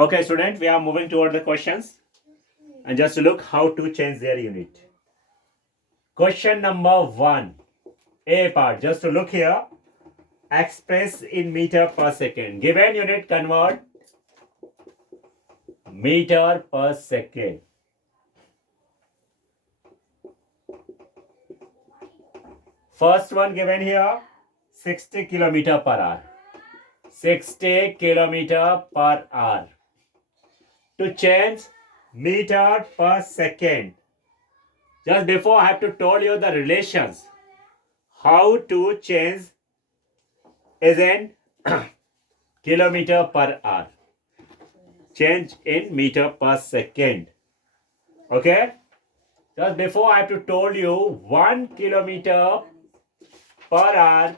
Okay, student, we are moving toward the questions and just look how to change their unit. Question number 1, A part. Just to look here, express in meter per second. Given unit, convert meter per second. First one given here, 60 kilometer per hour. 60 kilometer per hour. To change meter per second, just before I have to tell you the relations. How to change is in kilometer per hour. Change in meter per second. Okay? Just before I have to tell you 1 kilometer per hour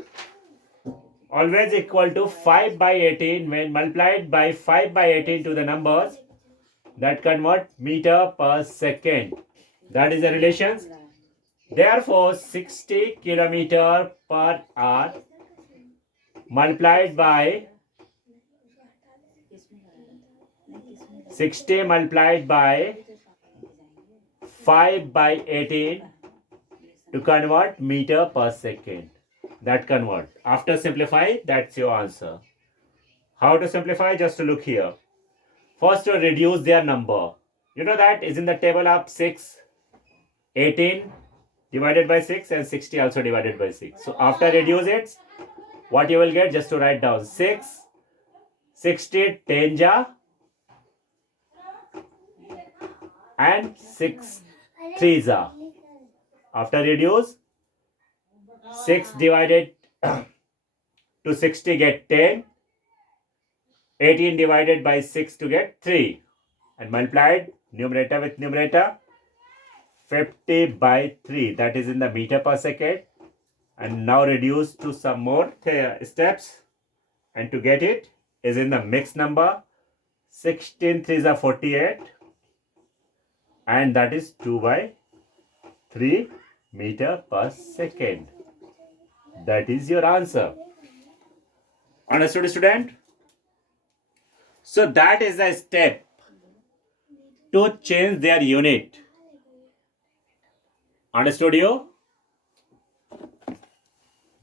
always equal to 5 by 18 when multiplied by 5 by 18 to the numbers that convert meter per second. That is the relations. Therefore, 60 kilometer per hour multiplied by 60 multiplied by 5 by 18 to convert meter per second. That convert. After simplify, that's your answer. How to simplify? Just to look here. First, to reduce their number. You know that is in the table of 6, 18 divided by 6 and 60 also divided by 6. So after reduce it, what you will get? Just to write down 6, 60, 10 ja, and 6 3 ja. After reduce, 6 divided to 60 get 10, 18 divided by 6 to get 3, and multiplied numerator with numerator, 50 by 3, that is in the meter per second. And now reduce to some more steps, and to get it is in the mixed number. 16 3s are 48, and that is 2 by 3 meter per second. That is your answer. Understood, student? So that is the step to change their unit. Understood you?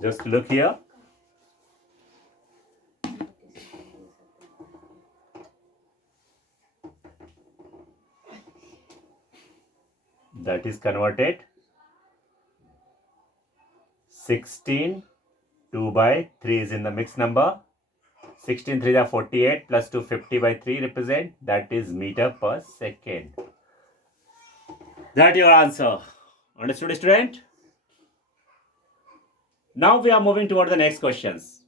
Just look here. That is converted. 16, 2 by 3 is in the mixed number. 16 3s are 48 plus 2, 50 by 3 represent. That is meter per second. That your answer. Understood, student? Now we are moving toward the next questions.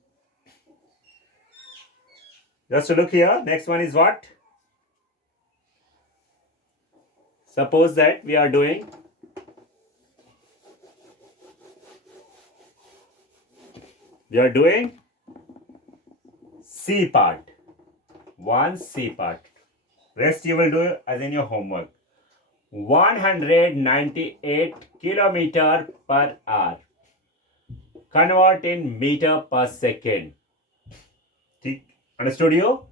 Just to look here. Next one is what? Suppose that we are doing C part. One C part. Rest you will do as in your homework. 198 kilometer per hour. Convert in meter per second. Understood you?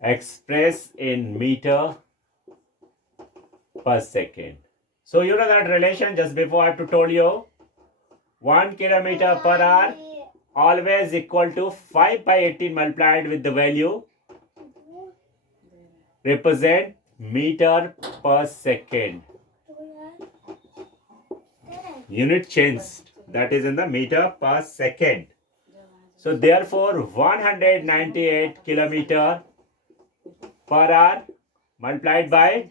Express in meter per second. So you know that relation just before I have to told you 1 kilometer per hour always equal to 5 by 18 multiplied with the value represent meter per second. Unit changed. That is in the meter per second. So therefore 198 kilometer per hour multiplied by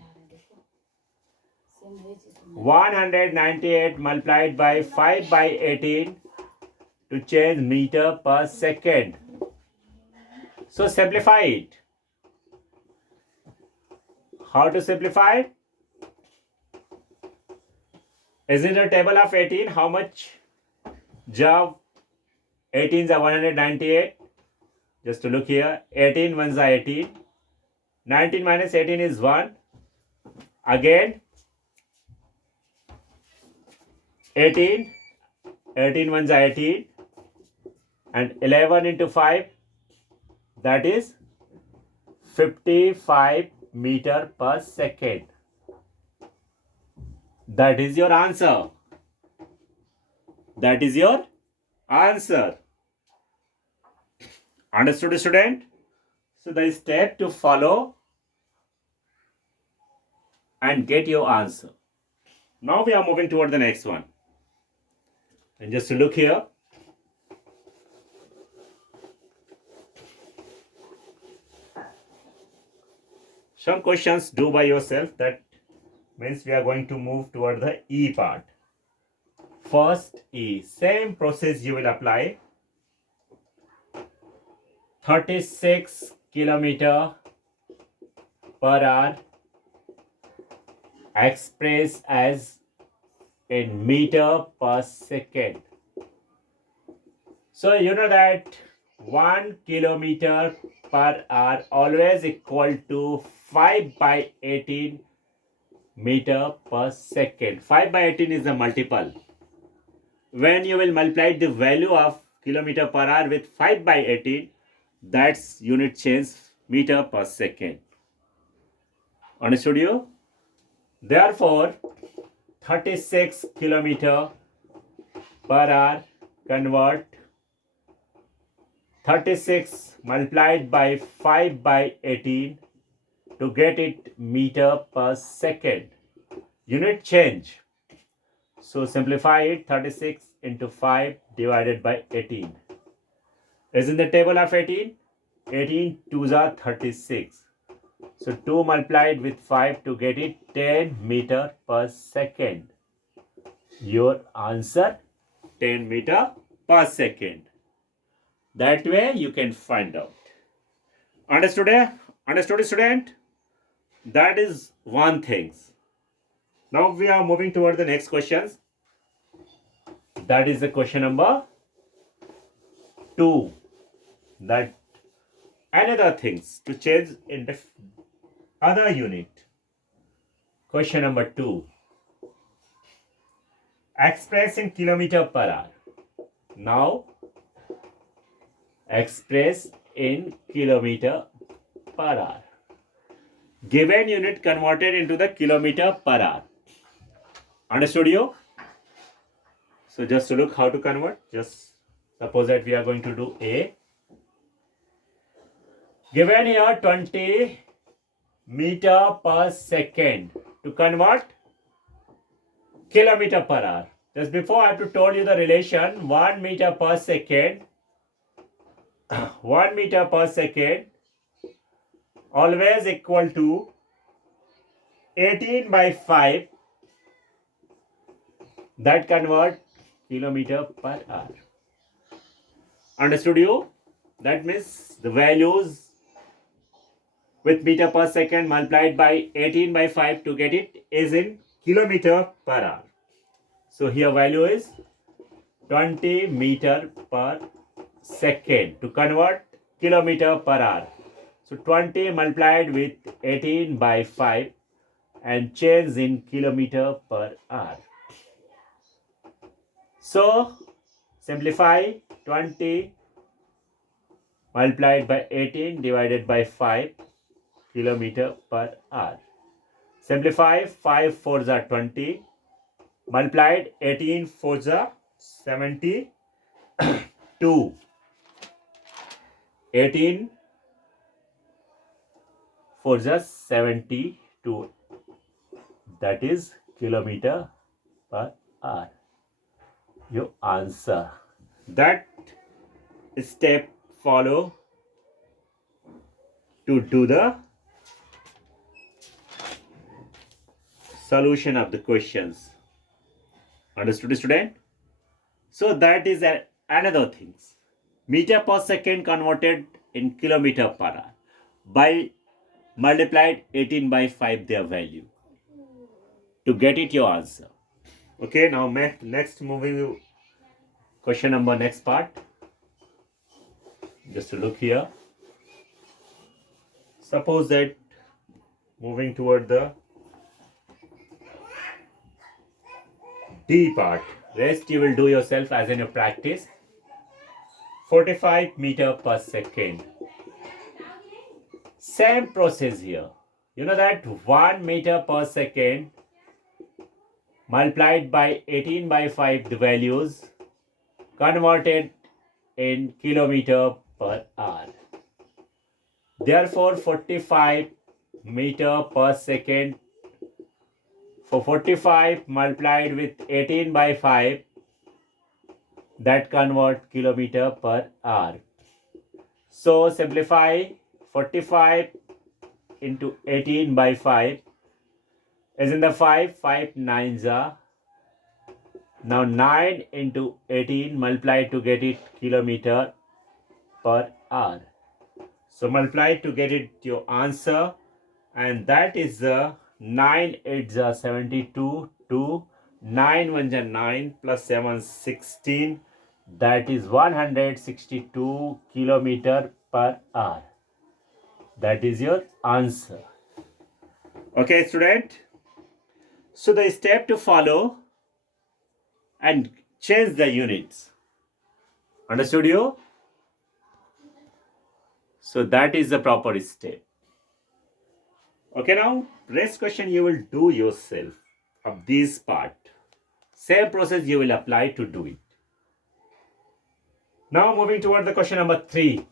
198 multiplied by 5 by 18 to change meter per second. So simplify it. How to simplify? Is in the table of 18 how much job 18s are 198. Just to look here, 18 ones are 18. 19 minus 18 is 1. Again 18 ones are 18, and 11 into 5 That is 55 meter per second. That is your answer. That is your answer. Understood, student? So the step to follow and get your answer. Now we are moving toward the next one. And just to look here. Some questions do by yourself. That means we are going to move toward the E part. First E. Same process you will apply. 36 kilometer per hour expressed as in meter per second. So you know that 1 kilometer per hour always equal to 5 by 18 meter per second. 5 by 18 is the multiple. When you will multiply the value of kilometer per hour with 5 by 18, that's unit change meter per second. Understood you? Therefore, 36 kilometer per hour convert 36 multiplied by 5 by 18 to get it meter per second. Unit change. So simplify it, 36 into 5 divided by 18. Is in the table of 18? 18 2s are 36. So 2 multiplied with 5 to get it 10 meter per second. Your answer 10 meter per second. That way you can find out. Understood? Understood, student? That is one thing. Now we are moving toward the next questions. That is the question number 2. That another things to change in the other unit. Question number 2. Express in kilometer per hour. Now express in kilometer per hour. Given unit converted into the kilometer per hour. Understood you? So just to look how to convert. Just suppose that we are going to do A. Given here 20 meter per second. To convert kilometer per hour. Just before I have to told you the relation 1 meter per second. 1 meter per second always equal to 18 by 5 that convert kilometer per hour. Understood you? That means the values with meter per second multiplied by 18 by 5 to get it is in kilometer per hour. So here value is 20 meter per second to convert kilometer per hour. So 20 multiplied with 18 by 5 and change in kilometer per hour. So simplify 20 multiplied by 18 divided by 5 kilometer per hour. Simplify 5 4s are 20 multiplied 18 4s are 72. 18 4s are 72. That is kilometer per hour. Your answer. That step follow to do the solution of the questions. Understood, student? So that is another thing. Meter per second converted in kilometer per hour by multiplied 18 by 5 their value to get it your answer. Okay, now next moving question number next part. Just to look here. Suppose that moving toward the D part. Rest you will do yourself as in your practice. 45 meter per second. Same process here. You know that 1 meter per second multiplied by 18 by 5, the values converted in kilometer per hour. Therefore, 45 meter per second, for 45 multiplied with 18 by 5, that convert kilometer per hour. So simplify 45 into 18 by 5 is in the 5 nines are. Now 9 into 18 multiply to get it kilometer per hour. So multiply to get it your answer, and that is 9 8s are 72, 2 9 1s are 9 plus 7 16, that is 162 kilometer per hour. That is your answer. Okay, student. So the step to follow and change the units. Understood you? So that is the proper step. Okay, now rest question you will do yourself of this part. Same process you will apply to do it. Now moving toward the question number 3.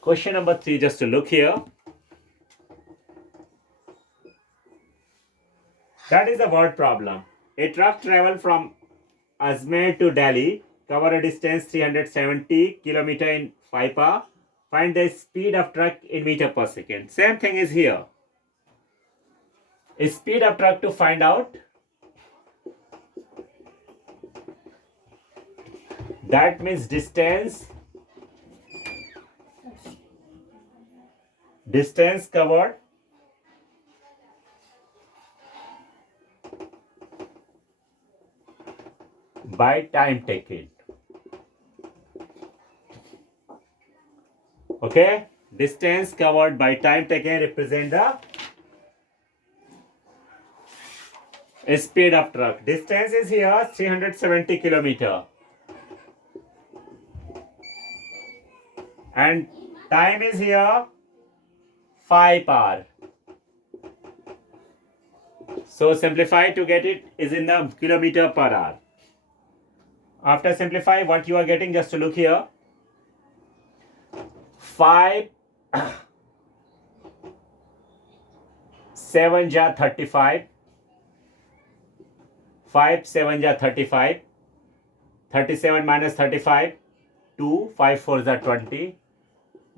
Question number 3, just to look here. That is a word problem. A truck traveled from Ajmer to Delhi, cover a distance 370 km in 5 hours. Find the speed of truck in meter per second. Same thing is here. Speed of truck to find out. That means distance covered by time taken. Okay, distance covered by time taken represent the speed of truck. Distance is here 370 kilometer, and time is here 5 hours. So simplify to get it is in the kilometer per hour. After simplify, what you are getting, just to look here. 5 7 ja 35. 5 7 ja 35. 37 minus 35. 2 5 4 ja 20.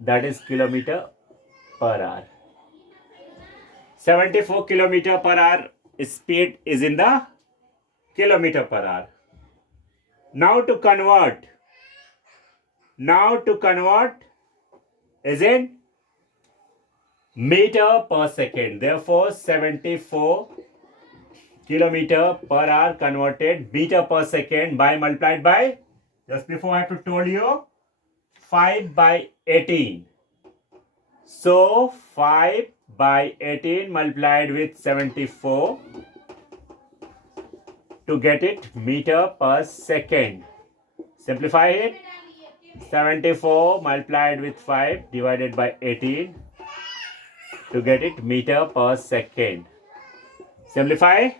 That is kilometer per hour. 74 kilometer per hour speed is in the kilometer per hour. Now to convert is in meter per second. Therefore, 74 kilometer per hour converted meter per second by multiplied by, just before I have to told you, 5 by 18. So 5 by 18 multiplied with 74 to get it meter per second. Simplify it. 74 multiplied with 5 divided by 18 to get it meter per second. Simplify.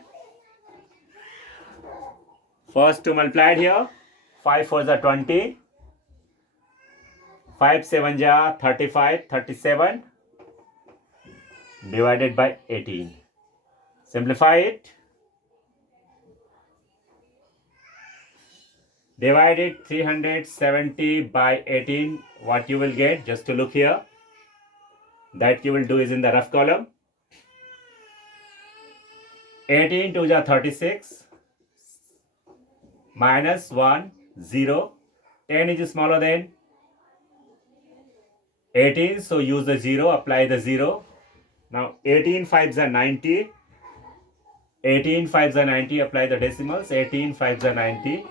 First to multiply here. 5 4s are 20. 5 7 ja 35, 37 divided by 18. Simplify it. Divide it 370 by 18. What you will get, just to look here, that you will do is in the rough column. 18 2 ja 36 minus 1 0. 10 is smaller than 18, so use the 0, apply the 0. Now 18 5s are 90. 18 5s are 90, apply the decimals. 18 5s are 90.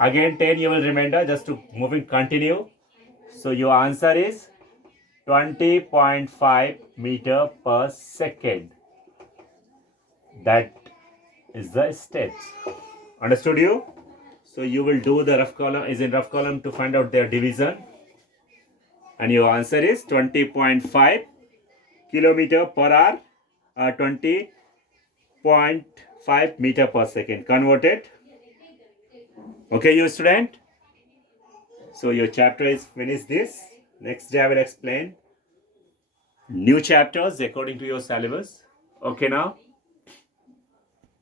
Again 10 you will remember, just to moving continue. So your answer is 20.5 meter per second. That is the steps. Understood you? So you will do the rough column is in rough column to find out their division. And your answer is 20.5 kilometer per hour, 20.5 meter per second. Converted. Okay, you student. So your chapter is finished this. Next day I will explain new chapters according to your syllabus. Okay now.